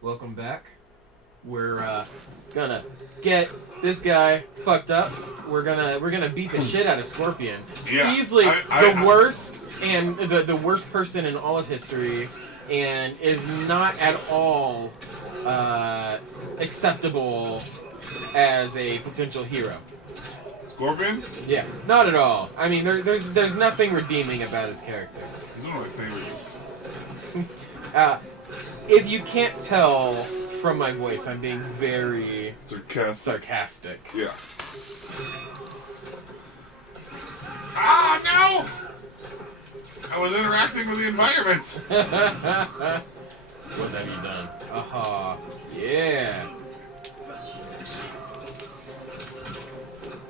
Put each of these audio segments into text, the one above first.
Welcome back. We're gonna get this guy fucked up. We're gonna beat the shit out of Scorpion. Yeah, Easily the worst and the worst person in all of history, and is not at all acceptable as a potential hero. Scorpion? Yeah, not at all. I mean, there's nothing redeeming about his character. He's one of my favorites. If you can't tell from my voice, I'm being very sarcastic. Yeah. Ah, no! I was interacting with the environment. What have you done? Aha. Yeah.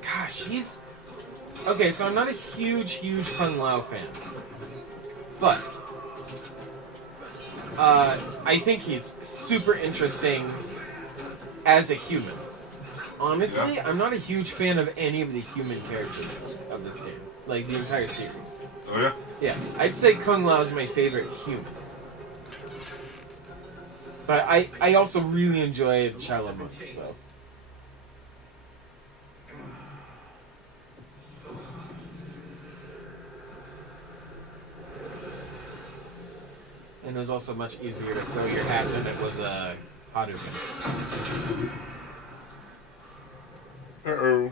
Gosh, he's... Okay, so I'm not a huge Kung Lao fan. But... I think he's super interesting as a human. Honestly, yeah. I'm not a huge fan of any of the human characters of this game. Like, the entire series. Oh, yeah? Yeah. I'd say Kung Lao is my favorite human. But I also really enjoyed Shaolin Monks, so... And it was also much easier to throw your hat than it was a Hadouken. Uh-oh.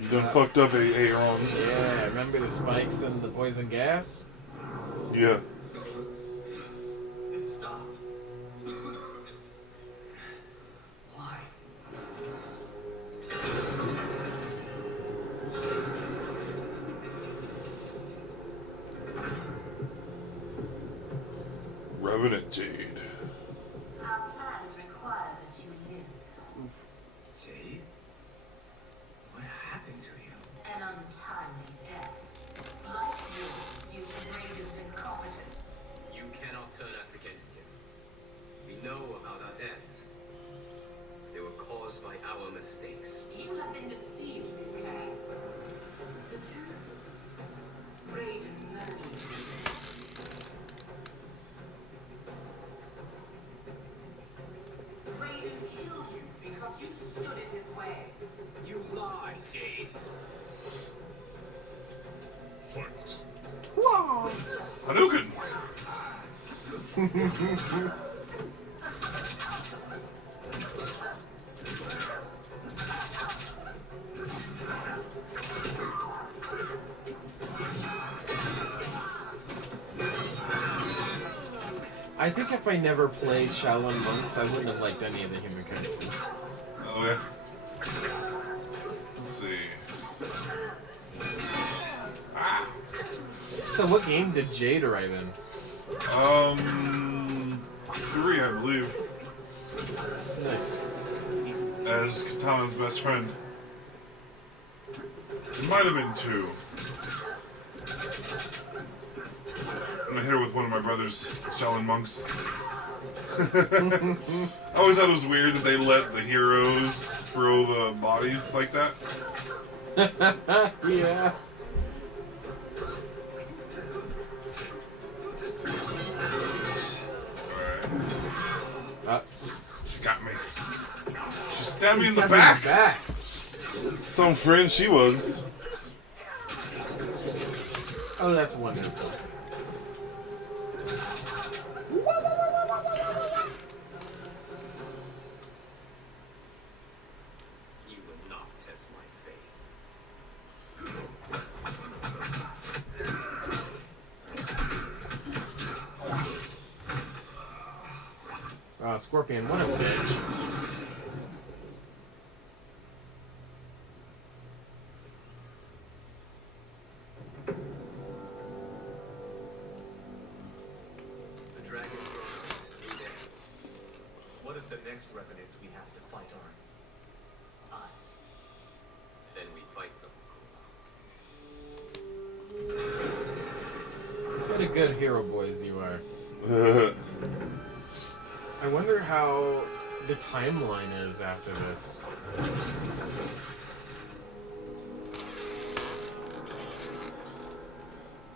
You done fucked up, Aaron. Yeah, remember the spikes and the poison gas? Yeah. It stopped. Why? Revenant Jade. Our plans require that you live. Jade? What happened to you? An untimely death. Like yours, due to Raiden's incompetence. You cannot turn us against him. We know about our deaths. They were caused by our mistakes. You have been deceived, Liu Kang. The truth is, Raiden murdered you. Raiden killed you because you stood in his way. You lie, Jade. Fight. Hadouken! I think if I never played Shaolin Monks, I wouldn't have liked any of the human characters. Oh, yeah. Let's see. Ah! So what game did Jade arrive in? 3, I believe. Nice. As Katana's best friend. It might have been 2. I'm gonna hit her with one of my brother's Shaolin Monks. I always thought it was weird that they let the heroes throw the bodies like that. Yeah. Alright. She got me. She stabbed me in the back. Some friend she was. Oh, that's wonderful. You will not test my faith. Scorpion, what a bitch. The dragon is there. What if the next revenants we have to fight are us? Then we fight them. What a good hero boys you are. I wonder how the timeline is after this.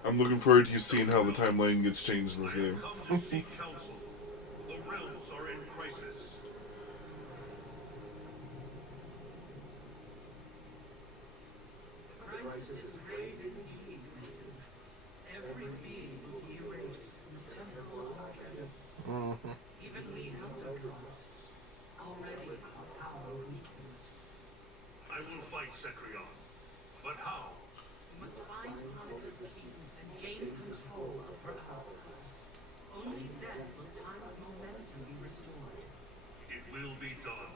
I'm looking forward to you seeing how the timeline gets changed in this game. Come to seek counsel. The realms are in crisis. Crisis is grave indeed, Maiden. Every being will be erased from the temporal arc. Even we Elder-gods. Already our power weakens. I will fight Cetrion. But how? We must find Monica's key and gain control of her powers. Only then will time's momentum be restored. It will be done.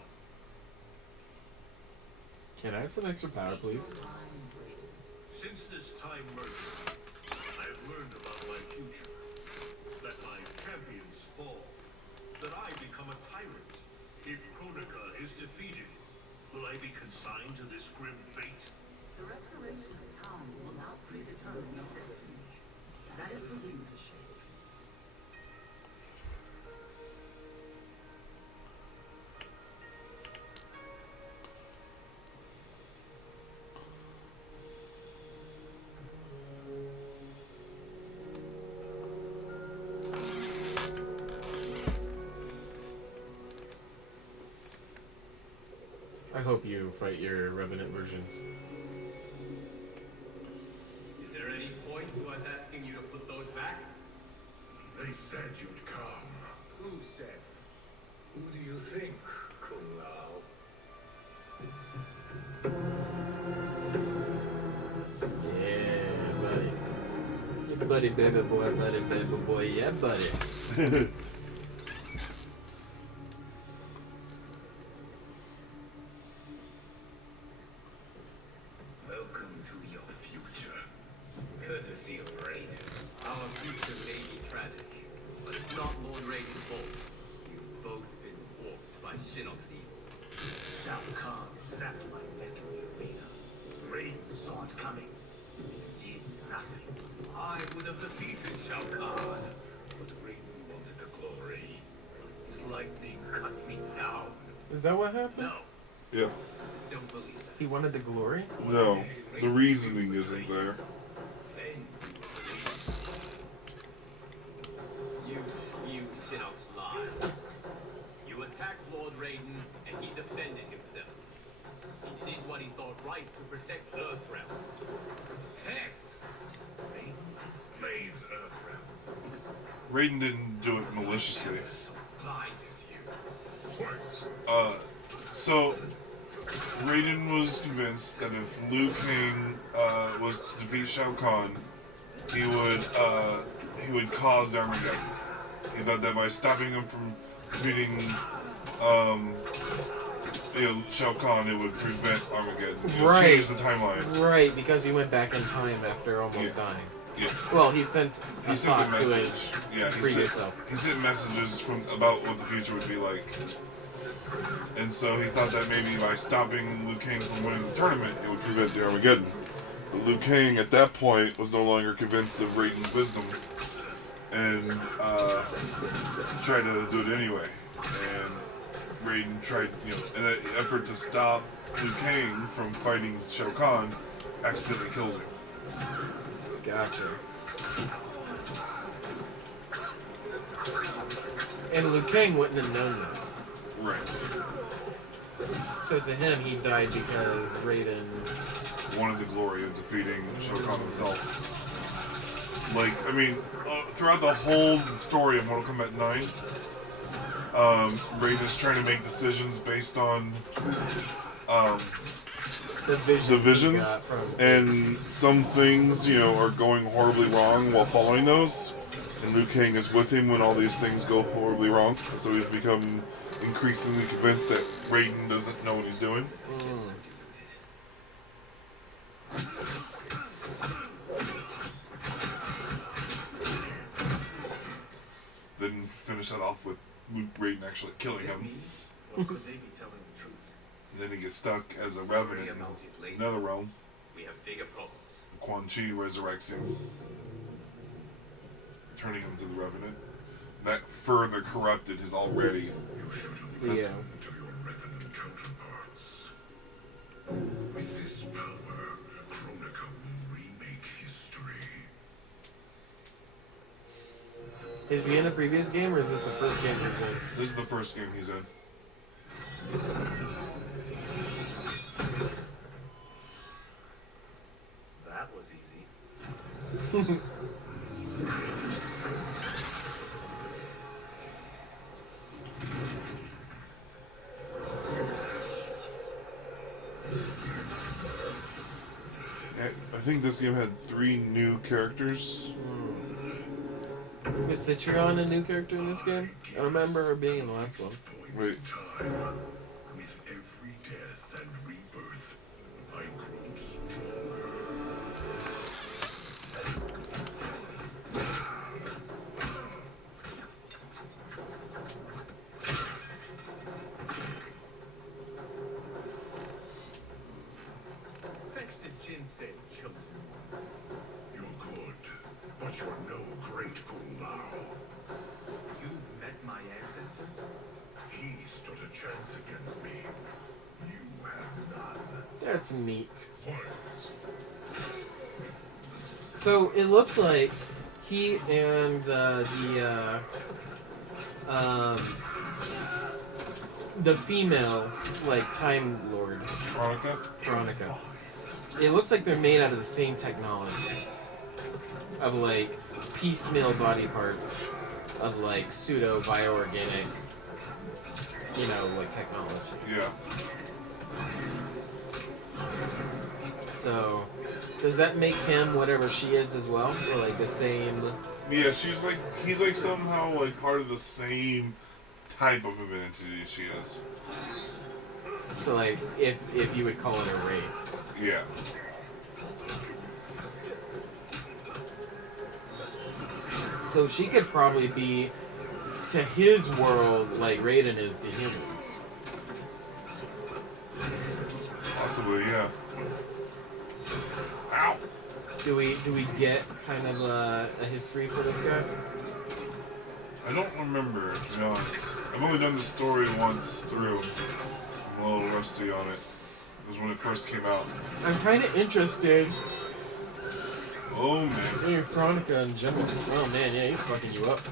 Can I have some extra power, please? Time, Maiden. Since this time merged, I have learned about my future. That my champions fall. That I become a tyrant. If Kronika is defeated, will I be consigned to this grim fate? The restoration of time will not predetermine your destiny. That is for you to shape. I hope you fight your Revenant versions. Is there any point to us asking you to put those back? They said you'd come. Who said? Who do you think, Kung Lao? Yeah, buddy. Yeah, buddy, baby boy, yeah, buddy. Welcome to your future. Courtesy of Raiden. Our future may be tragic, but it's not Lord Raiden's fault. You've both been warped by Shinnok's evil. Shao Kahn snapped my neck in the arena. Raiden saw it coming. He did nothing. I would have defeated Shao Kahn. But Raiden wanted the glory. His lightning cut me down. Is that what happened? No. Yeah. Don't believe that. He wanted the glory? No, the reasoning isn't there. Then You spew Shinnok's lies. You attacked Lord Raiden, and he defended himself. He did what he thought right to protect Earthrealm. protect. Raiden slaves Earthrealm. Raiden didn't do it maliciously. So blind as you. So Raiden was convinced that if Liu Kang was to defeat Shao Kahn, he would cause Armageddon. He thought that by stopping him from defeating Shao Kahn, it would prevent Armageddon. It would Right. change the timeline. Right, because he went back in time after almost Yeah. dying. Yeah. Well, he sent He a sent thought the to message. his Yeah, previous self. he sent messages about what the future would be like. And so he thought that maybe by stopping Liu Kang from winning the tournament, it would prevent the Armageddon. But Liu Kang, at that point, was no longer convinced of Raiden's wisdom and tried to do it anyway. And Raiden tried, in an effort to stop Liu Kang from fighting Shao Kahn, accidentally kills him. Gotcha. And Liu Kang wouldn't have known that. Right. So to him, he died because Raiden... Wanted the glory of defeating Shao Kahn himself. Throughout the whole story of Mortal Kombat 9, Raiden is trying to make decisions based on The visions, the he visions, got from... and some things, are going horribly wrong while following those. And Liu Kang is with him when all these things go horribly wrong. So he's become increasingly convinced that Raiden doesn't know what he's doing. Then finish that off with Raiden actually killing him. Or could they be telling the truth? And then he gets stuck as a Worry revenant about it in later. another realm. We have bigger problems. Quan Chi resurrects him, turning him to the revenant. That further corrupted his already. Yeah. To your revenant counterparts. With this power, Kronika will remake history. Is he in a previous game, or is this the first game he's in? This is the first game he's in. That was easy. I think this game had 3 new characters. Is Citron a new character in this game? I remember her being in the last one. Wait. Time. With every death and rebirth, I grow stronger. Fetch the ginseng, chosen. You're good, but you're no great Kung Lao. You've met my ancestor? He stood a chance against me. You have none. That's neat. Fight. So it looks like he and the female, like, Time Lord, Veronica? it looks like they're made out of the same technology. Of, like, piecemeal body parts of, like, pseudo-bioorganic, you know, like, technology. Yeah. So, does that make him whatever she is as well? Or, like, the same... Yeah, he's like somehow like part of the same type of entity she is. So, like, if you would call it a race. Yeah. So she could probably be, to his world, like Raiden is to humans. Possibly, yeah. Ow! Do we get kind of a history for this guy? I don't remember, to be honest. I've only done the story once through. I'm a little rusty on it. It was when it first came out. I'm kind of interested Oh man. in your Chronica in general. Oh man, yeah, he's fucking you up.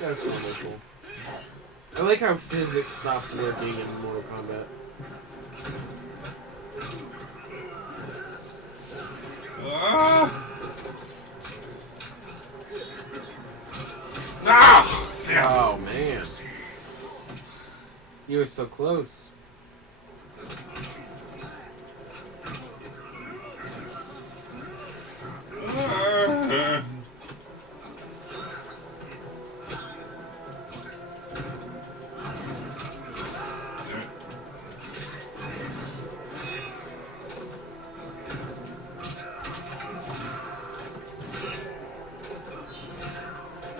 That's wonderful. I like how physics stops working in Mortal Kombat. Ah! Ah! Damn. Oh man. You were so close. Ah.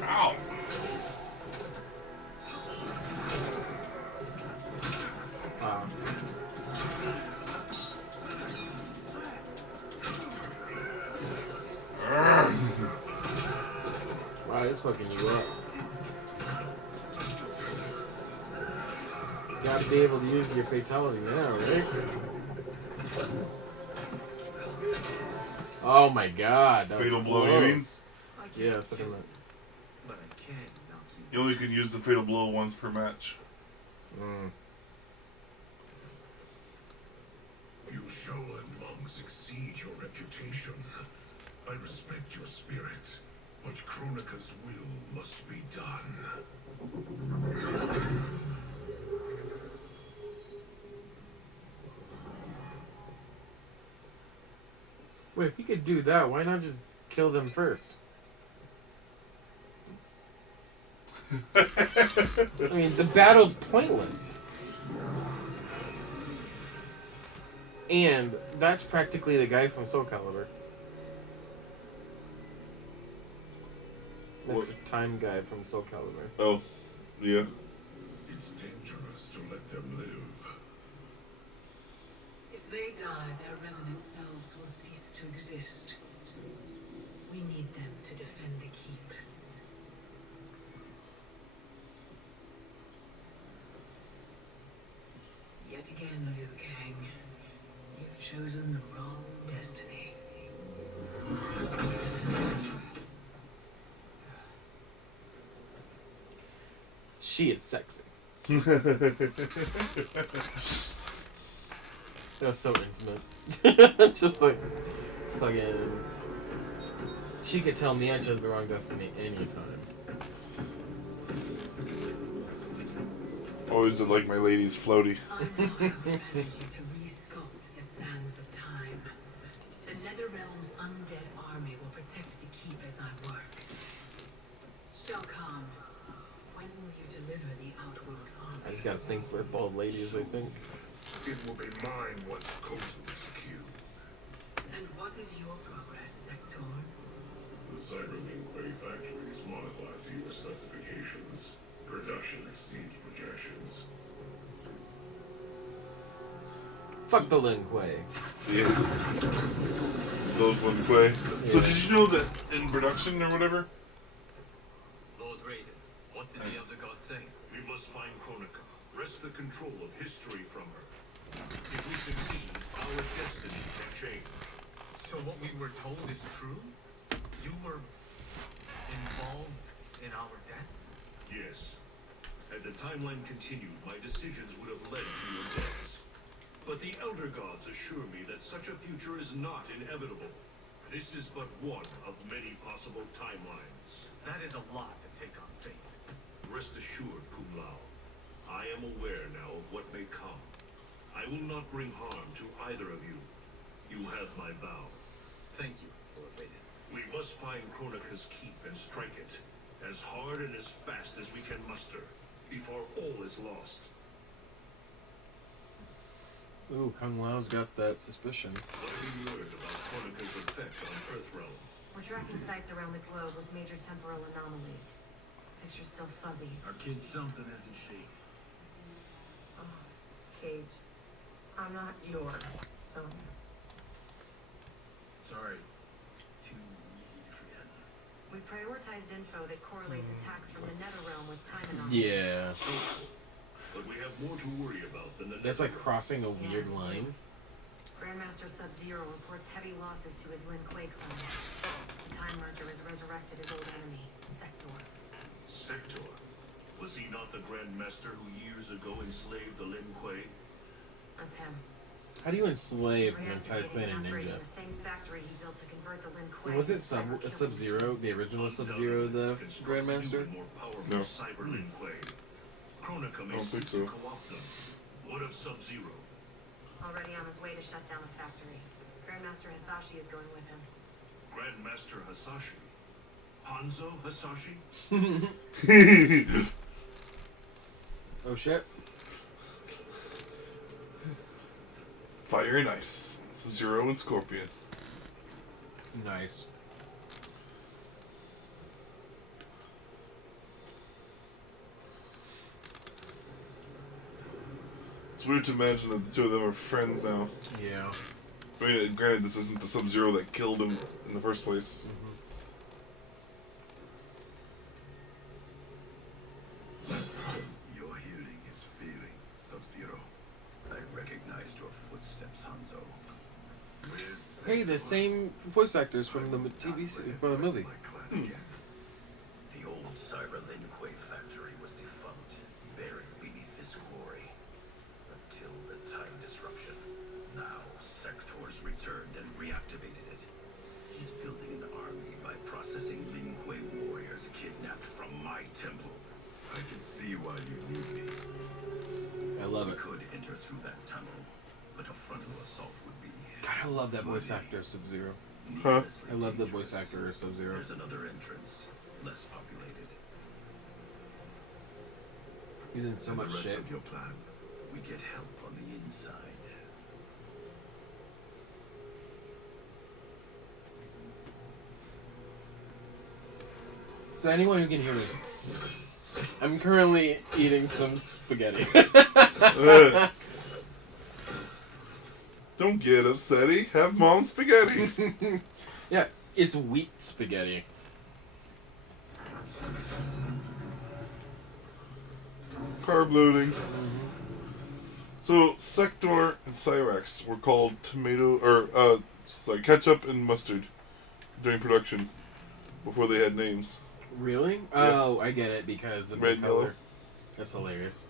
Ow! Wow. Wow, it's fucking you up. You gotta be able to use your fatality now, right? Oh my god, that was Fatal blow, you mean? close. Yeah, that's what I meant. But I can knock you. You only can use the fatal blow once per match. Mm. You Shaolin monks exceed your reputation. I respect your spirit, but Kronika's will must be done. Wait, if he could do that, why not just kill them first? I mean, the battle's pointless. And that's practically the guy from Soul Calibur. That's What? the time guy from Soul Calibur. Oh, yeah. It's dangerous to let them live. If they die, their revenant selves will cease to exist. We need them to defend the keep. Yet again, Liu Kang, you've chosen the wrong destiny. She is sexy. That was so intimate. Just like, fucking... She could tell me I chose the wrong destiny anytime. Always did like my ladies floaty. I now have energy to resculpt the sands of time. The Netherrealm's undead army will protect the keep as I work. Shao Kahn, when will you deliver the Outworld army? I just gotta think for bald ladies, I think. It will be mine once Kozu's cube. And what is your progress, Sector? The Cyberlink Quay factory is modified to your specifications. Production exceeds projections. Fuck the Lin Kuei. Yeah. Those one Quay. So Yeah. did you know that in production or whatever? Lord Raiden, what did the Elder God say? We must find Kronika, wrest the control of history from her. If we succeed, our destiny can change. So what we were told is true? You were involved in our deaths? Yes. Had the timeline continued, my decisions would have led to your deaths. But the Elder Gods assure me that such a future is not inevitable. This is but one of many possible timelines. That is a lot to take on faith. Rest assured, Kung Lao. I am aware now of what may come. I will not bring harm to either of you. You have my vow. Thank you, Lord Raiden. We must find Kronika's keep and strike it, as hard and as fast as we can muster, before all is lost. Ooh, Kung Lao's got that suspicion. What have you learned about Kronika's effect on Earthrealm? We're tracking sites around the globe with major temporal anomalies. Picture's still fuzzy. Our kid's something, isn't she? Oh, Cage. I'm not your son. Sorry. Too easy to forget. We've prioritized info that correlates attacks from the Netherrealm with time anomalies. Yeah. But we have more to worry about than the That's like Netherrealm. crossing a weird line. Grandmaster Sub-Zero reports heavy losses to his Lin Kuei clan. The Time Merger has resurrected his old enemy, Sector. Sector. Was he not the Grand Master who years ago enslaved the Lin Kuei? That's him. How do you enslave He's an entire reactivating clan and of upgrading ninja? the same factory he built to convert the Lin Kuei. Was it into cyber Sub-Zero, killing the original Sub-Zero, the Grandmaster? More powerful No. cyber Lin Kuei. Kronika may I don't think seek so. to co-opt them. What of Sub-Zero? Already on his way to shut down the factory. Grandmaster Hisashi is going with him. Grandmaster Hasashi? Hanzo Hasashi? Oh shit. Fire and Ice. Sub-Zero and Scorpion. Nice. It's weird to imagine that the two of them are friends now. Yeah. I mean, granted, this isn't the Sub-Zero that killed him in the first place. Your hearing is failing, Sub-Zero. I recognized your footsteps, Hanzo. Hey, the same voice actors from the TV from the movie. The old Cyber Lin Kuei factory was defunct, buried beneath this quarry. Until the time disruption. Now, Sector's returned and reactivated it. He's building an army by processing Lin Kuei warriors kidnapped from my temple. I can see why you need me. I love We it. could enter through that tunnel, but a frontal assault would be... God, I love that voice actor of Sub-Zero. Huh? needlessly I love the dangerous. voice actor of Sub-Zero. There's another entrance, less populated. He's in so And much the rest shit. of your plan, we get help on the inside. So anyone who can hear me, I'm currently eating some spaghetti. Don't get upsetty. Have mom's spaghetti. Yeah, it's wheat spaghetti. Carb loading. So Sector and Cyrax were called tomato or ketchup and mustard. during production before they had names. Really? Yeah. Oh, I get it because of Red the and yellow. color. That's hilarious.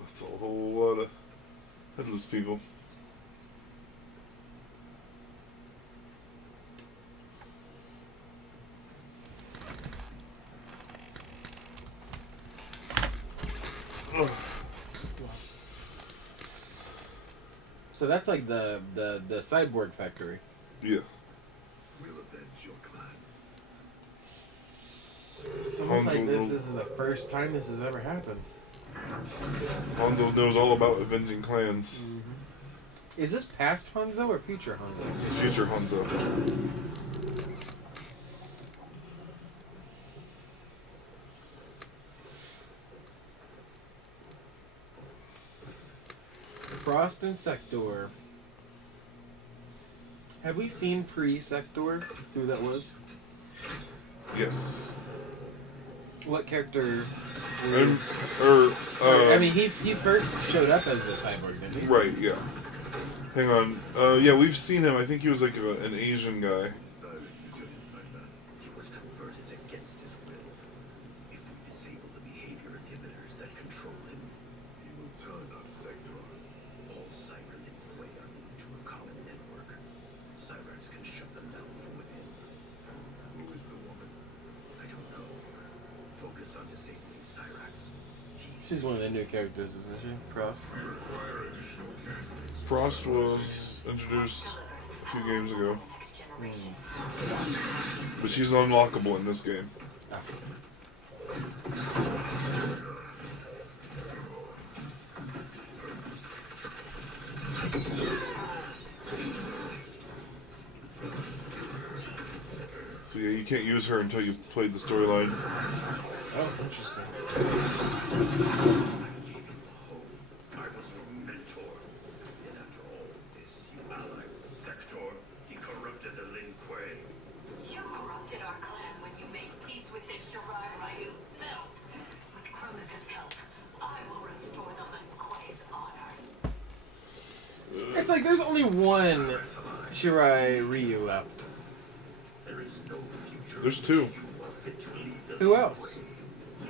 That's a whole lot of headless people. Ugh. So that's like the cyborg factory. Yeah. We'll avenge your clan. It's almost like Hanzo this will- is the first time this has ever happened. Hanzo knows all about avenging clans. Is this past Hanzo or future Hanzo? This is future Hanzo. Frost and Sector. Have we seen pre-Sector? Who that was? Yes. What character? I mean, he first showed up as a cyborg, didn't he? right, yeah. Hang on. Yeah, we've seen him. I think he was like an Asian guy. Silence is your inside man. He was converted against his will. If we disable the behavior inhibitors that control him, He will turn on Sector. all cyber link way are linked to a common network. Cyrax can shut them down from within. Who is the woman? I don't know. Focus on disabling Cyrax. She's one of the new characters, isn't she? Frost. We require additional candidates. Frost was introduced a few games ago, but she's unlockable in this game. Ah. So yeah, you can't use her until you've played the storyline. Oh, interesting. I was your mentor. And after all this, you allied with Sector. He corrupted the Lin Kuei. You corrupted our clan when you made peace with this Shirai Ryu filth. With Kronika's help, I will restore the Lin Kuei's honor. It's like there's only one Shirai Ryu out. There is no future. There's two. You are fit to lead the Who else?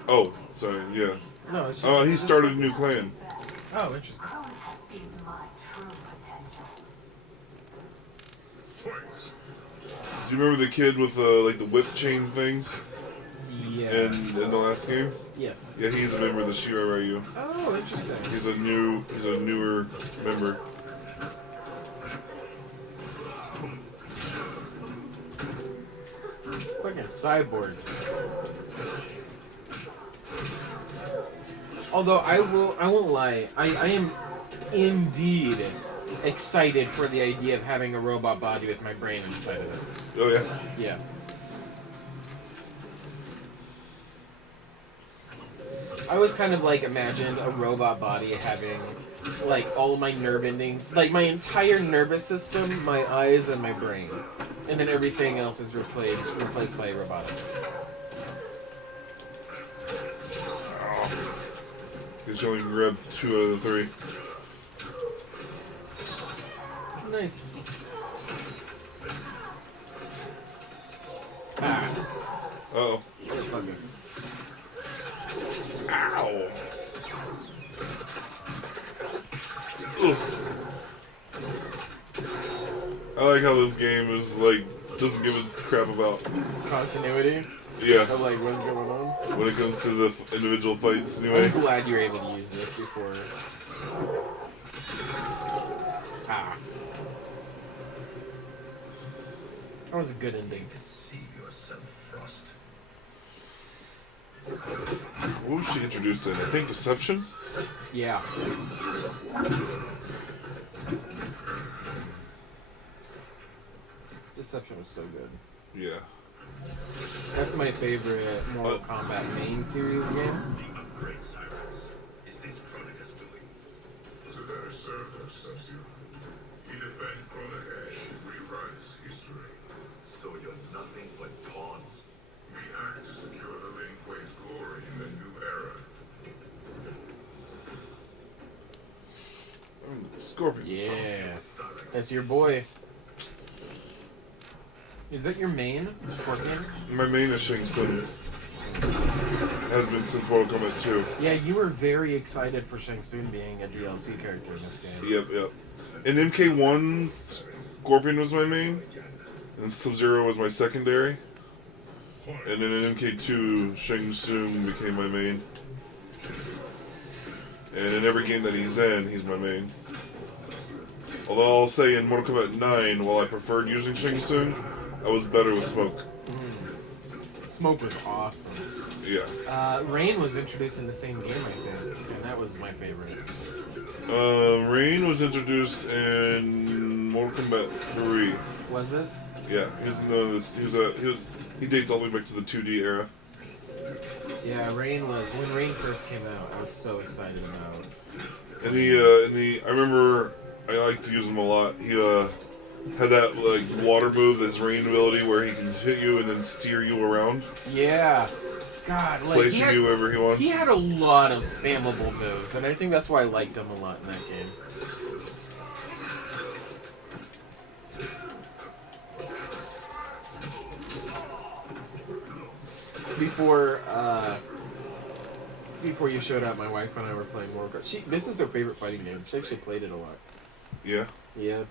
Oh, sorry, yeah. No, it's just. He started a new clan. Oh, interesting. Kronika sees my true potential. Fight! Do you remember the kid with like the whip chain things Yeah. in the last game? Yes. Yeah, he's a member of the Shirai Ryu. Oh, interesting. He's a newer member. Fucking cyborgs. Although I won't lie, I am indeed excited for the idea of having a robot body with my brain inside of it. Oh yeah. Yeah. I always kind of like imagined a robot body having like all my nerve endings, like my entire nervous system, my eyes, and my brain, and then everything else is replaced by robotics. He's only grabbed 2 out of the 3. Nice. Ah. Uh-oh. Fucking. Ow! Ugh. I like how this game is like doesn't give a crap about Continuity yeah of like what's going on. when it comes to the individual fights anyway. I'm glad you're able to use this before. Ah. That was a good ending. Deceive yourself, Frost. What was she introduced in? I think Deception? Yeah. Deception was so good. Yeah. That's my favorite Mortal Kombat main series game. The upgrade, Cyrax. Is this Kronika's doing? To better serve her, Sub-Zero. He defends Kronika as she rewrites history. So you're nothing but pawns. We act to secure the Lin Kuei's glory in the new era. I'm just Scorpion. Yeah. That's your boy. Is that your main, Scorpion? My main is Shang Tsung. Has been since Mortal Kombat 2. Yeah, you were very excited for Shang Tsung being a DLC character in this game. Yep. In MK1, Scorpion was my main, and Sub-Zero was my secondary. And then in MK2, Shang Tsung became my main. And in every game that he's in, he's my main. Although I'll say in Mortal Kombat 9, while I preferred using Shang Tsung, I was better with Smoke. Smoke was awesome. Yeah. Rain was introduced in the same game, I think, and that was my favorite. Rain was introduced in Mortal Kombat 3. Was it? Yeah, he dates all the way back to the 2D era. Yeah, when Rain first came out, I was so excited about it. I remember I liked to use him a lot. He had that like water move, this rain ability where he can hit you and then steer you around. Yeah. God, like placing you wherever he wants. He had a lot of spammable moves, and I think that's why I liked him a lot in that game. Before you showed up, my wife and I were playing Mortal Kombat. This is her favorite fighting game. She actually played it a lot. Yeah? Yeah.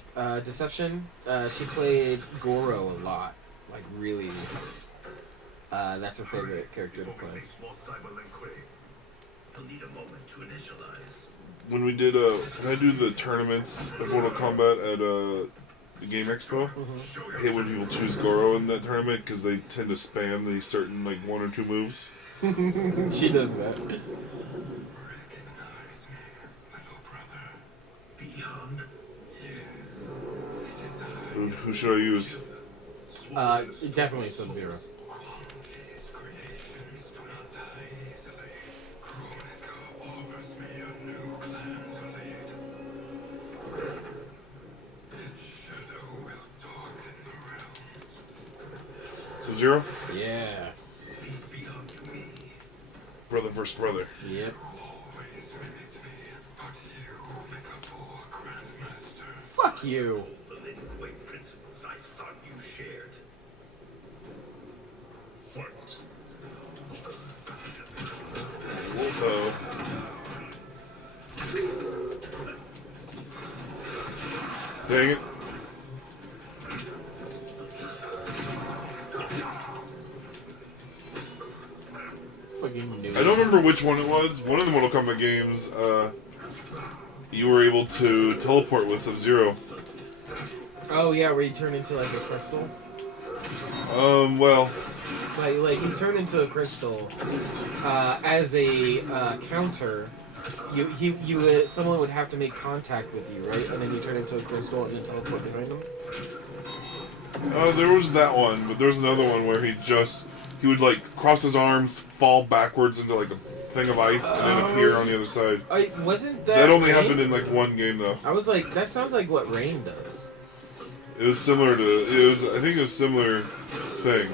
Deception, she played Goro a lot. Like, really. That's her favorite character to play. When we did, when I do the tournaments of Mortal Kombat at the Game Expo, I hate when people choose Goro in that tournament because they tend to spam these certain, like, 1 or 2 moves. She does that. Who should I use? Definitely Sub-Zero. Sub-Zero? Yeah. Brother versus brother. Yep. Fuck you. Dang it. I don't remember which one it was. One of the Mortal Kombat games, you were able to teleport with Sub-Zero. Oh yeah, where you turn into like a crystal. Well, Like you turn into a crystal. As a counter, someone would have to make contact with you, right? And then you turn into a crystal and then teleport behind them. there was that one, but there was another one where he would like cross his arms, fall backwards into like a thing of ice, and then appear on the other side. Wasn't that? That only Rain? happened in like one game though. I was like, that sounds like what Rain does. It was similar to. I think it was a similar thing.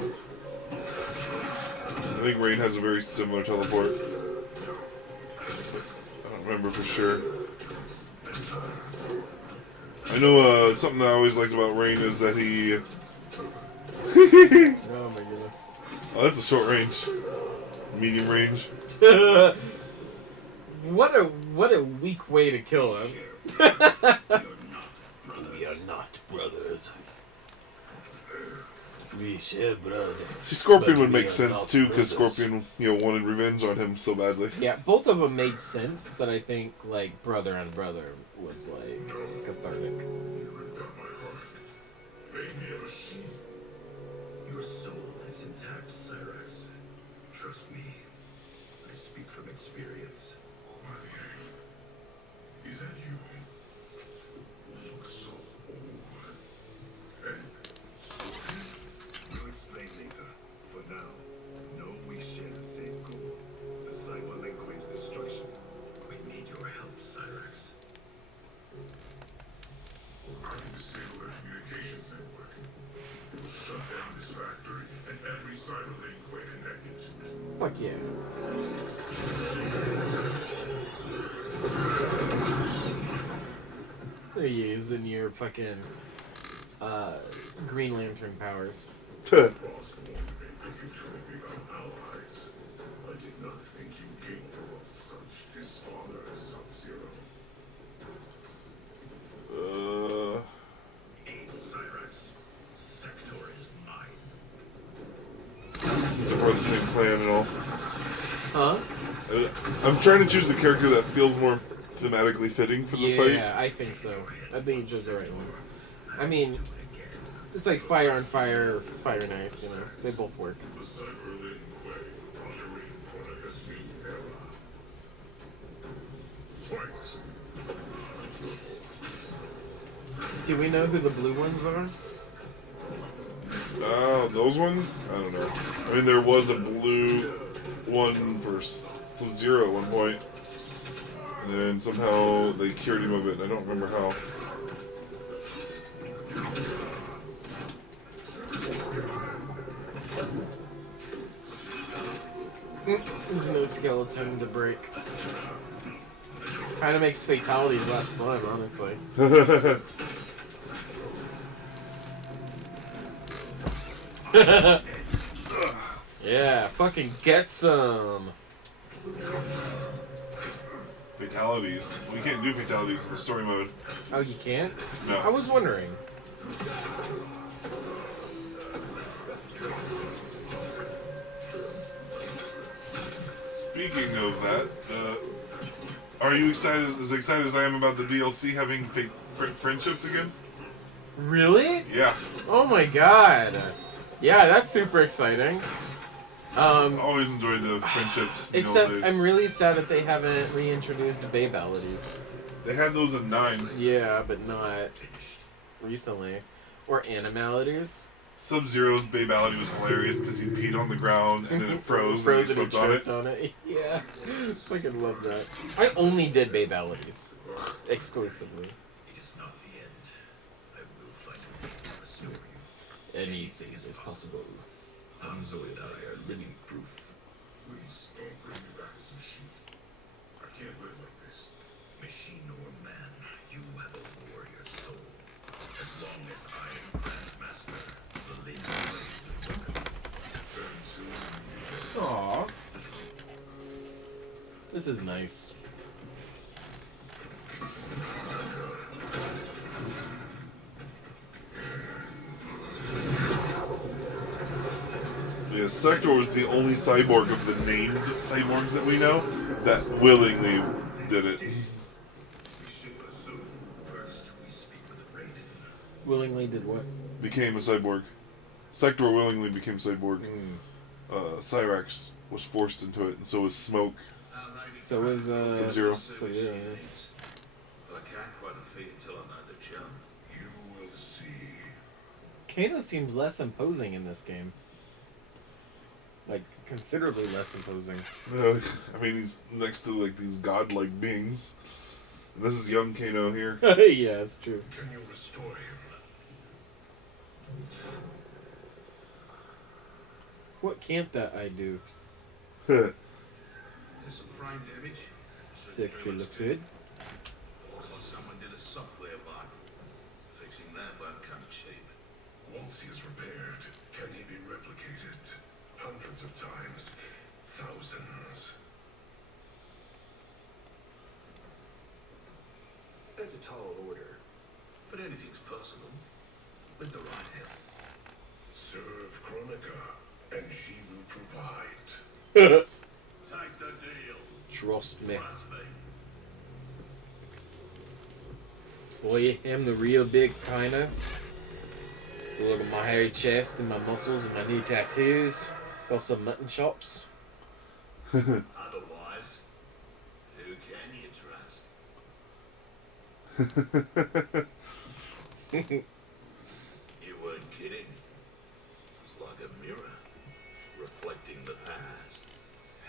I think Rain has a very similar teleport. I don't remember for sure. I know something that I always liked about Rain is that he. Oh my goodness. Oh, that's a short range. Medium range. What a weak way to kill him. We are not brothers. We share blood. See, Scorpion would make sense too, because Scorpion, wanted revenge on him so badly. Yeah, both of them made sense, but I think like brother on brother was like cathartic. Your soul is intact, Cyrax. Trust me. I speak from experience. Is that you? You look so old. And we'll explain later. For now, know we share the same goal. The Cyberlinqua's destruction. We need your help, Cyrax. I can disable their communications network. Shut down this factory and every Cyberlink we're connected to it. Fuck yeah. using your fucking Green Lantern powers. Lost more than you told me about allies. I did not think you capable of such dishonor as Sub-Zero. Cyrus, Sector is mine. Since we're the same clan and all. Huh? I'm trying to choose the character that feels more thematically fitting for the fight. Yeah, I think so. I think you chose the right one. I mean, it's like fire on fire, fire and ice, you know. They both work. The Cyberlink way, ushering Chronica's new era. Fight! Do we know who the blue ones are? Those ones? I don't know. I mean, there was a blue one for Sub-Zero at one point. And then somehow they cured him of it. I don't remember how. There's no skeleton to break. Kind of makes fatalities less fun, honestly. Yeah, fucking get some. Fatalities. We can't do fatalities in the story mode. Oh, you can't? No. I was wondering. Speaking of that, are you excited as I am about the DLC having friendships again? Really? Yeah. Oh my god. Yeah, that's super exciting. Always enjoyed the friendships in the old Except days. I'm really sad that they haven't reintroduced Babalities. They had those in 9. Yeah, but not recently. Or Animalities. Sub-Zero's Babality was hilarious because he peed on the ground and then it froze and he Frozen and slipped on it. tripped on it. Yeah. Fucking love that. I only did Babalities. Exclusively. It is not the end. I will find a way to restore you. Anything is possible. Hanzo and I are living proof. Please don't bring me back as a machine. I can't live like this. Machine or man, you have a warrior soul. As long as I am Grandmaster, the Lady Blade will come. Aww. This is nice. Yeah, Sector was the only cyborg of the named cyborgs that we know that willingly did it. We should pursue. First, we speak with Raiden. Willingly did what? Became a cyborg. Sector willingly became cyborg. Cyrax was forced into it, and so was Smoke. So was Sub-Zero. So yeah. But I can't quite defeat until I'm at the jump. You will see. Kano seems less imposing in this game. Like, considerably less imposing. I mean, he's next to like these godlike beings. And this is young Kano here. Yeah, it's true. Can you restore him? What can't that I do? There's some frame damage. Secretary looks good. Looks like someone did a software bug. Fixing that won't come cheap. Once he is repaired, can he be replicated? Hundreds of times. Thousands. That's a tall order. But anything's possible. With the right help. Serve Chronica, and she will provide. Take the deal. Trust me. Trust me. Boy, I'm the real big kinda. Look at my hairy chest and my muscles and my new tattoos. Got some mutton chops. Otherwise, who can you trust? You weren't kidding. It's like a mirror, reflecting the past.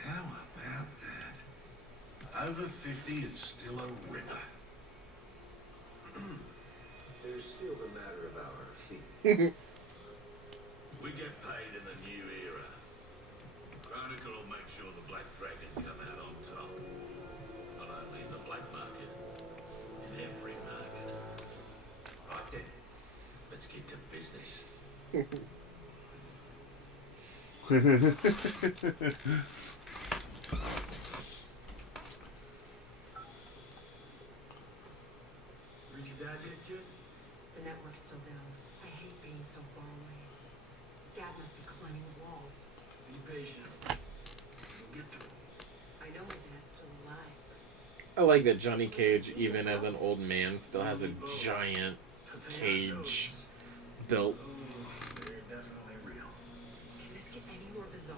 How about that? Over 50 and still a ripper. There's still the matter of our fee. We get paid in the new era. Chronicle will make sure the Black Dragon come out on top. Not only in the black market, in every market. Reach your dad yet, kid? The network's still down. I hate being so far away. Dad must be climbing the walls. Be patient. You'll get through. I know my dad's still alive. I like that Johnny Cage, even as an old man, still has a giant cage built. Oh, they're definitely real. Can this get any more bizarre?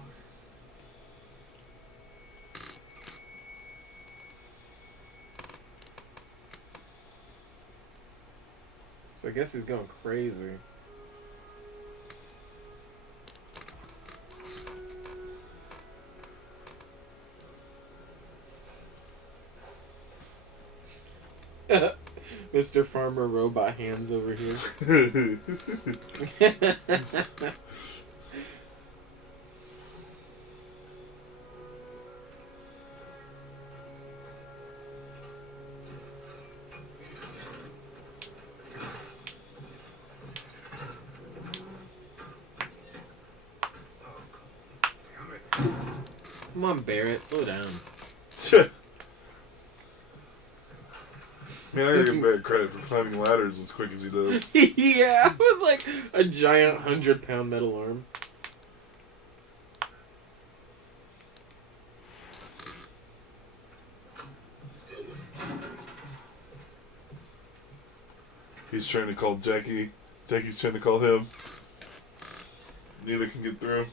So I guess he's going crazy. Mr. Farmer Robot Hands over here. Come on, Barrett, slow down. Man, I gotta give Barrett credit for climbing ladders as quick as he does. Yeah, with like a giant 100-pound metal arm. He's trying to call Jackie. Jackie's trying to call him. Neither can get through.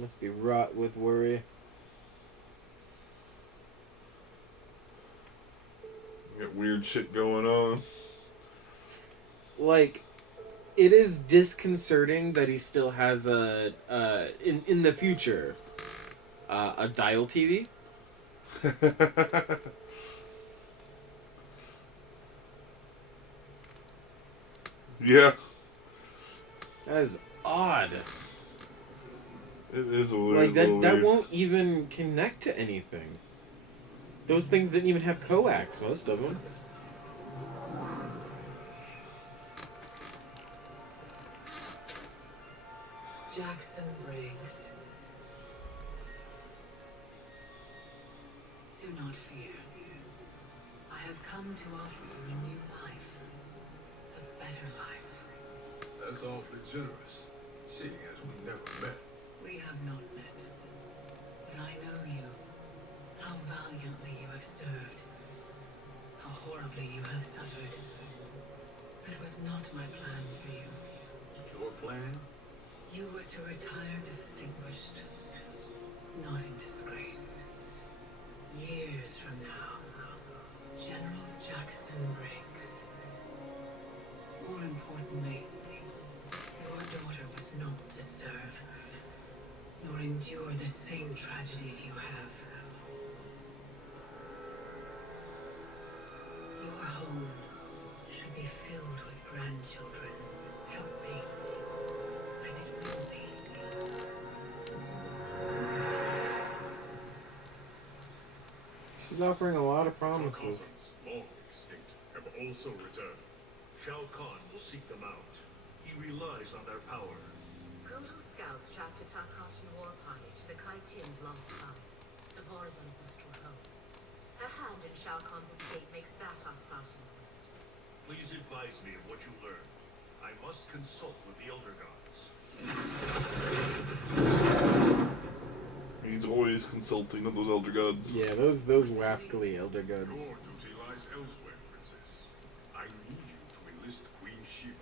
Must be rot with worry. Got weird shit going on. Like, it is disconcerting that he still has a in the future a dial TV. Yeah, That is odd. it is a weird. Like that little that weird. won't even connect to anything. Those things didn't even have coax, most of them. Jackson Briggs. Do not fear. I have come to offer you a new life. A better life. That's awfully generous, seeing as we never met. We have not met. But I know you. How valiantly you have served. How horribly you have suffered. That was not my plan for you. Your plan? You were to retire distinguished, not in disgrace. Years from now, General Jackson Briggs. More importantly, your daughter was not to serve, nor endure the same tragedies you have. Your home should be filled with grandchildren. Help me. And it will be. She's offering a lot of promises. Long extinct, have also returned. Shao Kahn will seek them out. He relies on their power. Kotal scouts tracked a Tarkatian war party to the Kaitin's lost town, Tavora's ancestral home. Her hand in Shao Kahn's estate makes that our starting point. Please advise me of what you learn. I must consult with the Elder Gods. He's always consulting with those elder gods. Yeah, those wascally elder gods. Your duty lies elsewhere, Princess. I need you to enlist Queen Shiva.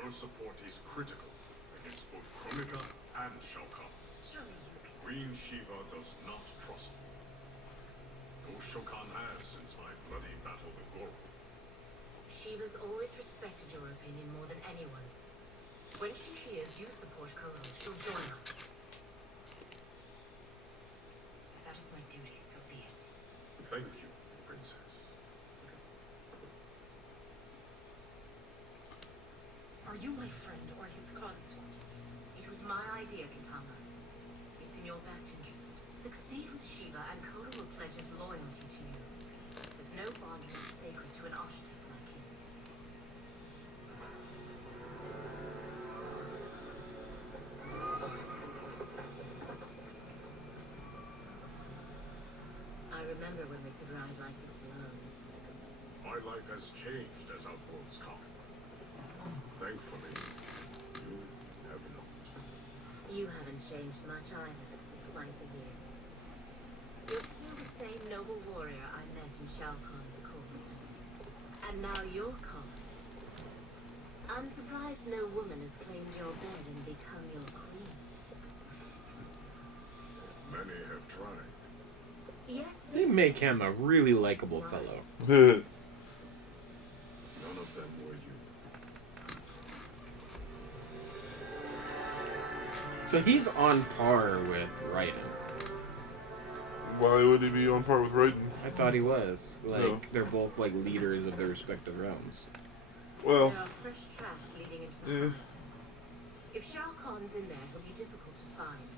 Her support is critical against both Kronika and Shao Kahn. Surely you can. Queen Shiva does not trust me. No Shao Kahn has since my bloody battle with Goro. Shiva's always respected your opinion more than anyone's. When she hears you support Kotal, she'll join us. If that is my duty, so be it. Thank you, Princess. Are you my friend or his consort? It was my idea, Kitama. It's in your best interest. Succeed with Shiva and Kotal will pledge his loyalty to you. There's no bond more sacred to an architect like him. remember when we could ride like this alone. My life has changed as Outworlds come. Thankfully, you have not. You haven't changed much either, despite the years. You're still the same noble warrior I met in Shao Kahn's court. And now you're Khan. I'm surprised no woman has claimed your bed and become your queen. Many have tried. Yet They make him a really likable fellow. None of them were you. So he's on par with Raiden. Why would he be on par with Raiden? I thought he was. Like, No. they're both like leaders of their respective realms. Well, there are fresh tracks leading into the yeah. harbor. If Shao Kahn's in there, he'll be difficult to find.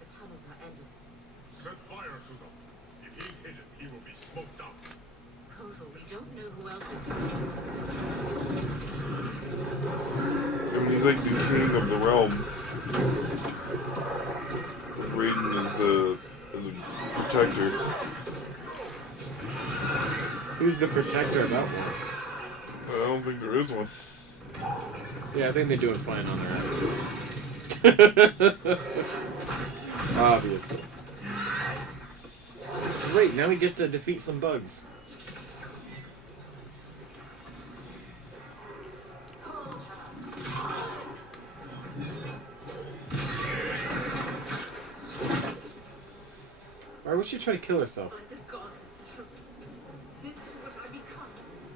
The tunnels are endless. Set fire to them. If he's hidden, he will be smoked out. Kotal, we don't know who else is here. I mean, he's like the king of the realm. Raiden is a protector. Who's the protector of Outworld? I don't think there is one. Yeah, I think they're doing fine on their own. Obviously. Great, now we get to defeat some bugs. Why would she try to kill herself? By the gods, it's true. This is what I become.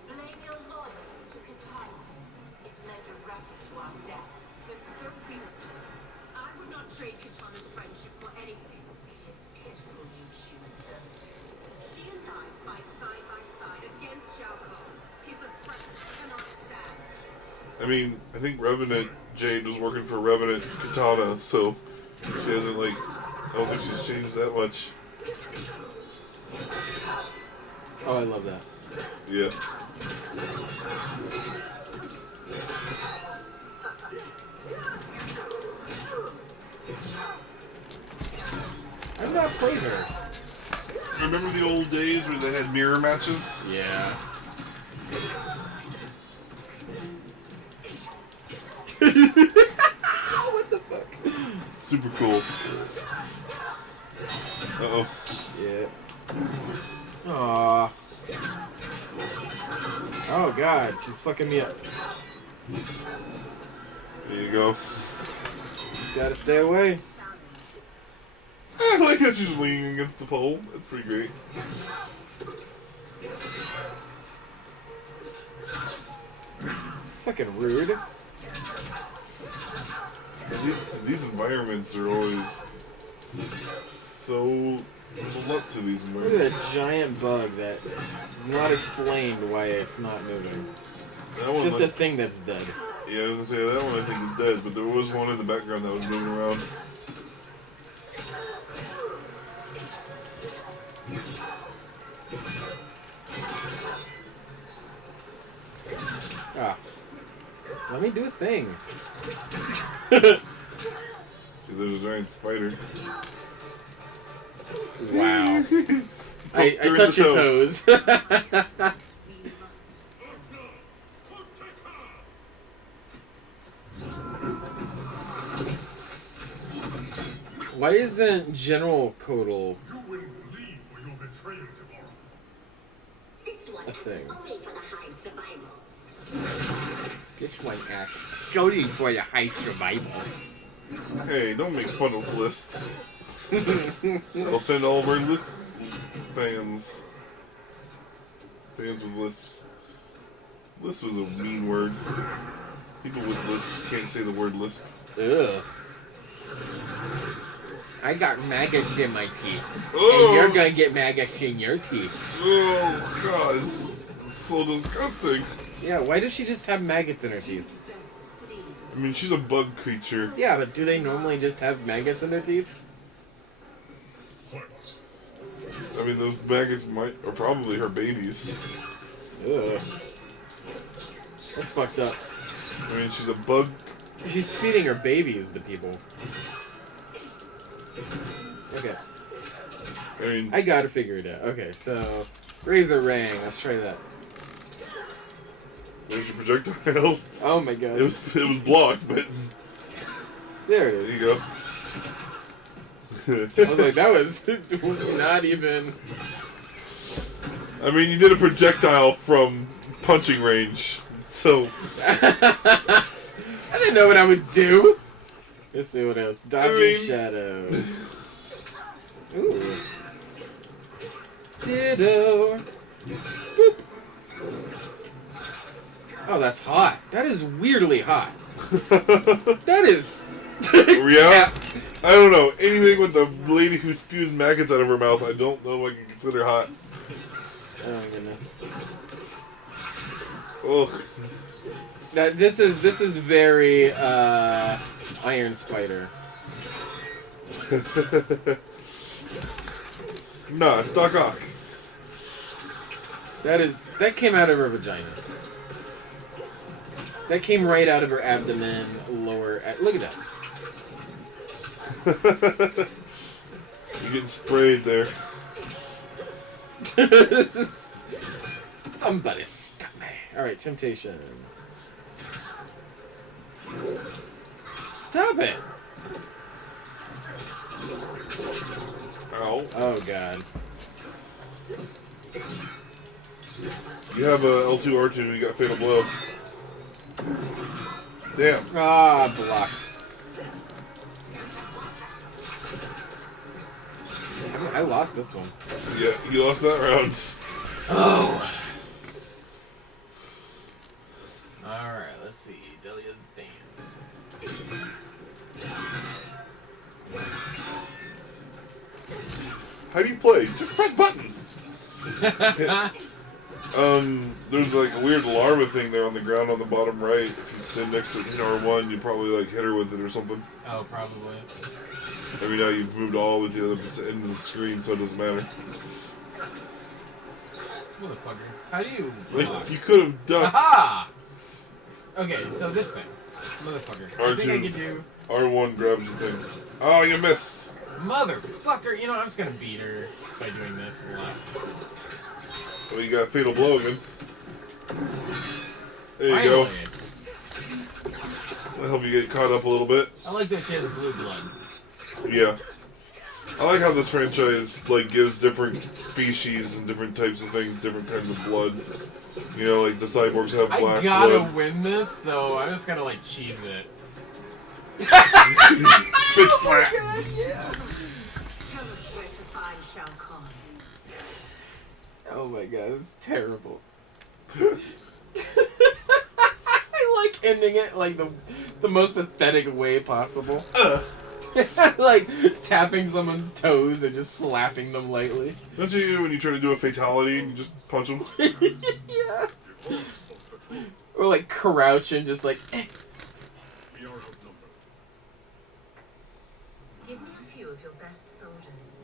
Blame your loyalty to Katana. It led directly to our death. But so be it. I would not trade Katana's friendship for anything. It is pitiful you choose servitude. She and I fight side by side against Shao Kahn. His oppression cannot stand. I mean, I think Revenant Jade was working for Revenant Katana, so she hasn't, like, I don't think she's changed that much. Oh, I love that. Yeah. I've not played her. Remember the old days where they had mirror matches? Yeah. What the fuck? Super cool. Uh-oh. Yeah. Aww. Oh god, she's fucking me up. There you go. Gotta stay away. I like how she's leaning against the pole. That's pretty great. Fucking rude. These environments are always so... There's a lot to these Look at environments. a giant bug that is not explained why it's not moving. That It's one, just like, a thing that's dead. yeah, I was gonna say, that one I think is dead, but there was one in the background that was moving around. Ah. Let me do a thing. See, there's a giant spider. Wow. I During touched the your show. toes. Why isn't General Kotal You wouldn't believe where your betrayal tomorrow. This one a acts thing? only for the Hive's survival. This one act going for the high survival. Hey, don't make fun of lisps. I'll offend all of our lisp fans. Fans with lisps. Lisp was a mean word. People with lisps can't say the word lisp. Ugh. I got maggots in my teeth. Oh! And you're gonna get maggots in your teeth. Oh, God. It's so disgusting. Yeah, why does she just have maggots in her teeth? I mean, she's a bug creature. Yeah, but do they normally just have maggots in their teeth? Fight. I mean, those maggots are probably her babies. Ugh. That's fucked up. I mean, she's a bug. She's feeding her babies to people. Okay. I mean, I gotta figure it out. Okay, so Razor Rang. Let's try that. there's your projectile. Oh my god. It was blocked, but There it there is. you go. I was like, that was not even. I mean, you did a projectile from punching range, so I didn't know what I would do. Let's see what else. Dodging mean- shadows. Ooh. Ditto. Boop. Oh, that's hot. That is weirdly hot. That is. yeah. I don't know anything with the lady who spews maggots out of her mouth. I don't know if I can consider hot. Oh my goodness. Ugh. This is very Iron Spider. Nah, stock ock. That came out of her vagina. That came right out of her abdomen, lower. Look at that. You're getting sprayed there. Somebody stop me. Alright, temptation. Stop it! Ow. Oh god. You have a L2 R2. You got fatal blow. Damn. Ah, blocked. I lost this one. Yeah, you lost that round. Oh. Alright, let's see. Delia's dance. How do you play? Just press buttons. There's like a weird larva thing there on the ground on the bottom right. If you stand next to R1, you probably like hit her with it or something. Oh, probably. I mean, now you've moved all the way to the other end of the screen, so it doesn't matter. Motherfucker. How do you Like, block? you could have ducked. Aha! Okay, so this thing. Motherfucker. I think I R2. can do... R1 grabs the thing. Oh, you miss. Motherfucker! You know, I'm just gonna beat her by doing this a lot. Well, you got fatal blow again. There you go. That'll help you get caught up a little bit. I like that she has blue blood. Yeah. I like how this franchise like gives different species and different types of things, different kinds of blood. You know, like the cyborgs have I black gotta blood. win this, so I'm just gonna like cheese it. Bitch slap. Tell us where to find Shao Kahn. Oh my god, this is terrible. I like ending it like the most pathetic way possible. Like tapping someone's toes and just slapping them lightly. Don't you do when you try to do a fatality and you just punch them? Yeah. Or like crouch and just like. We are outnumbered. Give me a few of your best soldiers.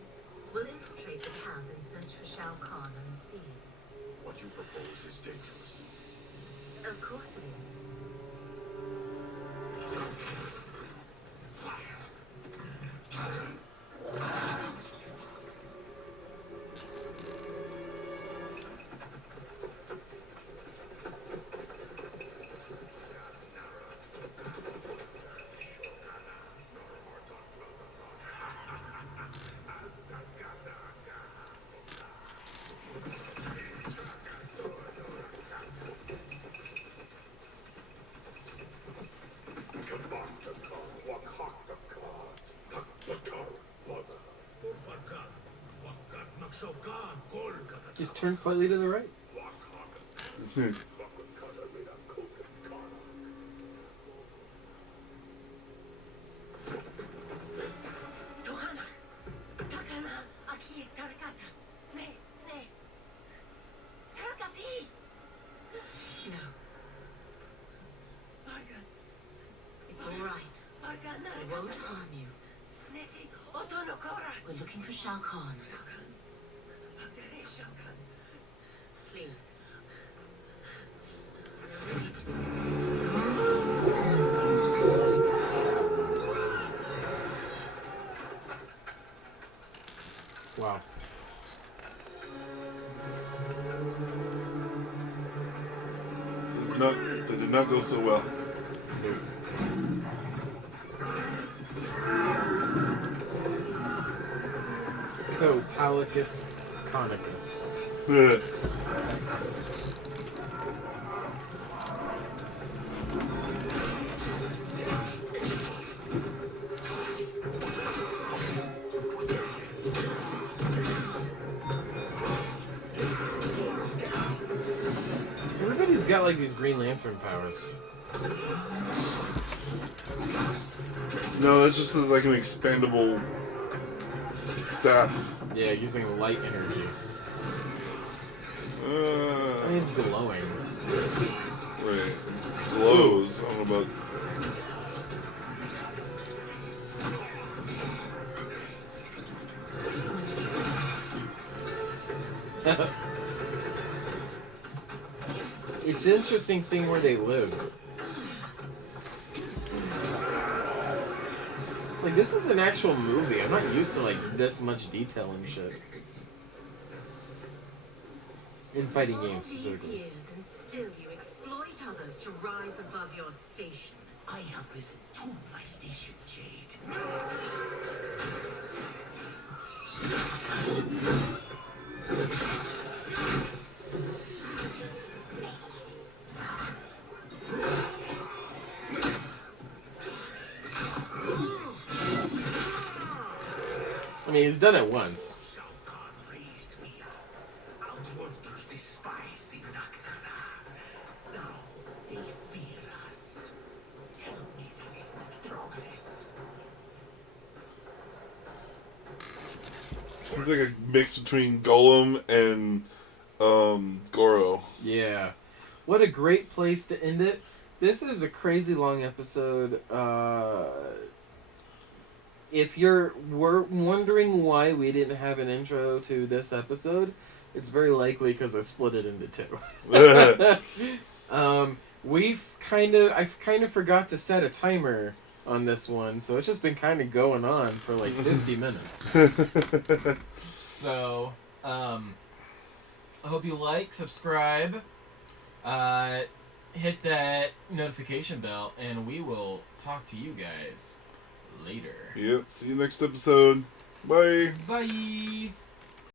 We'll infiltrate the camp and search for Shao Kahn unseen. What you propose is dangerous. Of course it is. Just turn slightly to the right. Johanna! Takana! Aki! Tarakata! Ne! Ne! Tarakati! No. Vargan! It's all right. Vargan, I won't harm you. Neti! Otono Kora! We're looking for Shao Kahn. There is Shao Kahn. Please. Wow. That did not go so well. Cotalicus conicus. Everybody's got like these Green Lantern powers. No, that just is like an expandable staff. Yeah, using light energy. I mean, it's glowing. Right. Glows. I don't know about. It's interesting seeing where they live. Like, this is an actual movie. I'm not used to, like, this much detail and shit. In fighting games, All these specifically. years, and still you exploit others to rise above your station. I have risen to my station, Jade. I mean, he's done it once. Shao Kahn raised me up. Outworlders despise the Naknana. Now they fear us. Tell me that is not progress. It's like a mix between Golem and Goro. Yeah. What a great place to end it. This is a crazy long episode. If you're wondering why we didn't have an intro to this episode, it's very likely because I split it into two. I kind of forgot to set a timer on this one, so it's just been kind of going on for like 50 minutes. So, I hope you like, subscribe, hit that notification bell, and we will talk to you guys later. Yep. See you next episode. Bye. Bye!